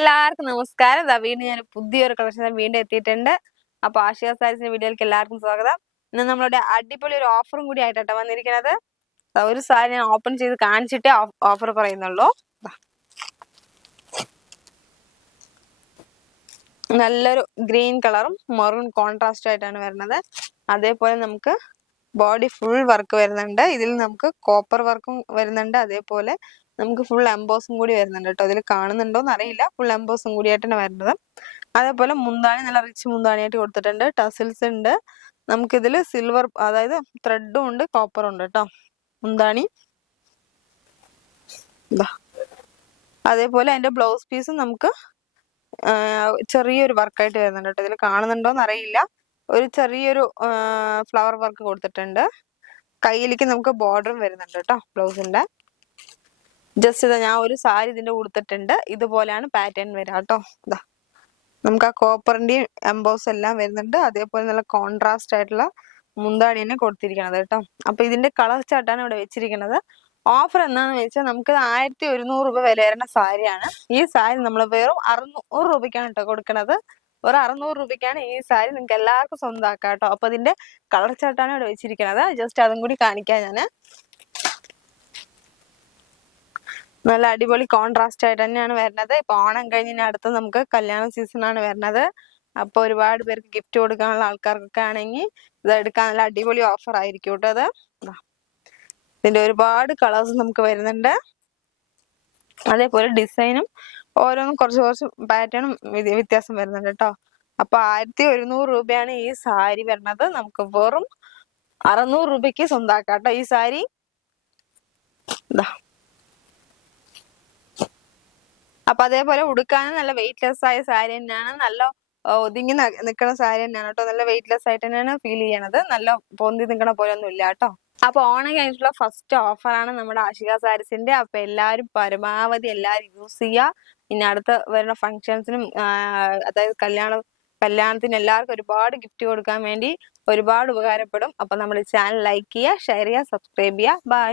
എല്ലാവർക്കും നമസ്കാരം. ദാ വീണ്ടും ഞാൻ പുതിയൊരു കളക്ഷൻ വീണ്ടും എത്തിയിട്ടുണ്ട്. അപ്പൊ ആശിക സാരീസിന്റെ വീഡിയോയിലേക്ക് എല്ലാവർക്കും സ്വാഗതം. ഇന്ന് നമ്മളുടെ അടിപൊളി ഒരു ഓഫറും കൂടി ആയിട്ടാണ് വന്നിരിക്കുന്നത്. ഒരു സാരി ഞാൻ ഓപ്പൺ ചെയ്ത് കാണിച്ചിട്ടേ ഓഫർ പറയുന്നുള്ളൂ. നല്ലൊരു ഗ്രീൻ കളറും മെറൂൺ കോൺട്രാസ്റ്റ് ആയിട്ടാണ് വരുന്നത്. അതേപോലെ നമുക്ക് ബോഡി ഫുൾ വർക്ക് വരുന്നുണ്ട്. ഇതിൽ നമുക്ക് കോപ്പർ വർക്കും വരുന്നുണ്ട്. അതേപോലെ നമുക്ക് ഫുൾ എംബോസും കൂടി വരുന്നുണ്ട് കേട്ടോ. ഇതിൽ കാണുന്നുണ്ടോ എന്ന് അറിയില്ല ഫുൾ എംബോസും കൂടിയായിട്ടാണ് വരുന്നത്. അതേപോലെ മുന്താണി നല്ല റിച്ച് മുന്താണിയായിട്ട് കൊടുത്തിട്ടുണ്ട്. ടസിൽസ് ഉണ്ട്. നമുക്കിതിൽ സിൽവർ അതായത് ത്രെഡും ഉണ്ട് കോപ്പറും ഉണ്ട് കേട്ടോ. മുന്താണി. അതേപോലെ അതിന്റെ ബ്ലൗസ് പീസും നമുക്ക് ചെറിയൊരു വർക്കായിട്ട് വരുന്നുണ്ട് കേട്ടോ. ഇതിൽ കാണുന്നുണ്ടോ എന്ന് അറിയില്ല. ഒരു ചെറിയൊരു ഫ്ലവർ വർക്ക് കൊടുത്തിട്ടുണ്ട്. കയ്യിലേക്ക് നമുക്ക് ബോർഡറും വരുന്നുണ്ട് കേട്ടോ ബ്ലൗസിന്റെ ജസ്റ്റ് ഇതാ ഞാൻ ഒരു സാരി ഇതിന്റെ കൊടുത്തിട്ടുണ്ട് ഇതുപോലെയാണ് പാറ്റേൺ വരിക കേട്ടോ. ഇതാ. നമുക്ക് ആ കോപ്പറിന്റെയും എംബോസ് എല്ലാം വരുന്നുണ്ട്. അതേപോലെ നല്ല കോൺട്രാസ്റ്റ് ആയിട്ടുള്ള മുന്താടി തന്നെ കൊടുത്തിരിക്കണത് കേട്ടോ. അപ്പൊ ഇതിന്റെ കളർ ചാട്ടാണ് ഇവിടെ വെച്ചിരിക്കുന്നത് ഓഫർ എന്താണെന്ന് വെച്ചാൽ നമുക്ക് ആയിരത്തി ഒരുന്നൂറ് രൂപ വില വരുന്ന സാരിയാണ്. ഈ സാരി നമ്മൾ വെറും അറുന്നൂറ് രൂപയ്ക്കാണ് കേട്ടോ കൊടുക്കുന്നത് ഒരു അറുന്നൂറ് രൂപയ്ക്കാണ് ഈ സാരി നിങ്ങൾക്ക് എല്ലാവർക്കും സ്വന്തമാക്കാം കേട്ടോ. അപ്പൊ ഇതിന്റെ കളർ ചാട്ടാണ് ഇവിടെ വെച്ചിരിക്കുന്നത് ജസ്റ്റ് അതും കൂടി കാണിക്കാം ഞാൻ നല്ല അടിപൊളി കോൺട്രാസ്റ്റ് ആയിട്ട് തന്നെയാണ് വരുന്നത്. ഇപ്പൊ ഓണം കഴിഞ്ഞ അടുത്ത് നമുക്ക് കല്യാണ സീസൺ ആണ് വരുന്നത്. അപ്പൊ ഒരുപാട് പേർക്ക് ഗിഫ്റ്റ് കൊടുക്കാനുള്ള ആൾക്കാർക്കൊക്കെ ആണെങ്കിൽ ഇത് എടുക്കാൻ നല്ല അടിപൊളി ഓഫർ ആയിരിക്കും കേട്ടോ അത്. ഇതിന്റെ ഒരുപാട് കളേഴ്സ് നമുക്ക് വരുന്നുണ്ട്. അതേപോലെ ഡിസൈനും ഓരോന്നും കുറച്ച് കുറച്ച് പാറ്റേണും വ്യത്യാസം വരുന്നുണ്ട് കേട്ടോ അപ്പൊ ആയിരത്തി ഒരുന്നൂറ് രൂപയാണ് ഈ സാരി വരുന്നത്. നമുക്ക് വെറും അറുന്നൂറ് രൂപയ്ക്ക് സ്വന്താക്കാം കേട്ടോ ഈ സാരി. അപ്പൊ അതേപോലെ ഉടുക്കാനും നല്ല വെയിറ്റ്ലെസ് ആയ സാരി തന്നെയാണ്. നല്ല ഒതുങ്ങി നിൽക്കുന്ന സാരി തന്നെയാണ് കേട്ടോ നല്ല വെയിറ്റ്ലെസ് ആയിട്ട് തന്നെയാണ് ഫീൽ ചെയ്യണത്. നല്ല പൊന്തി നിൽക്കണ പോലെ ഒന്നും ഇല്ല കേട്ടോ അപ്പൊ ഓണം കഴിഞ്ഞിട്ടുള്ള ഫസ്റ്റ് ഓഫറാണ് നമ്മുടെ ആശിക സാരീസിന്റെ അപ്പൊ എല്ലാവരും പരമാവധി എല്ലാവരും യൂസ് ചെയ്യുക ഇനി അടുത്ത വരുന്ന ഫങ്ഷൻസിനും അതായത് കല്യാണം കല്യാണത്തിന് എല്ലാവർക്കും ഒരുപാട് ഗിഫ്റ്റ് കൊടുക്കാൻ വേണ്ടി ഒരുപാട് ഉപകാരപ്പെടും. അപ്പൊ നമ്മുടെ ചാനൽ ലൈക്ക് ചെയ്യുക ഷെയർ ചെയ്യുക സബ്സ്ക്രൈബ് ചെയ്യുക ബൈ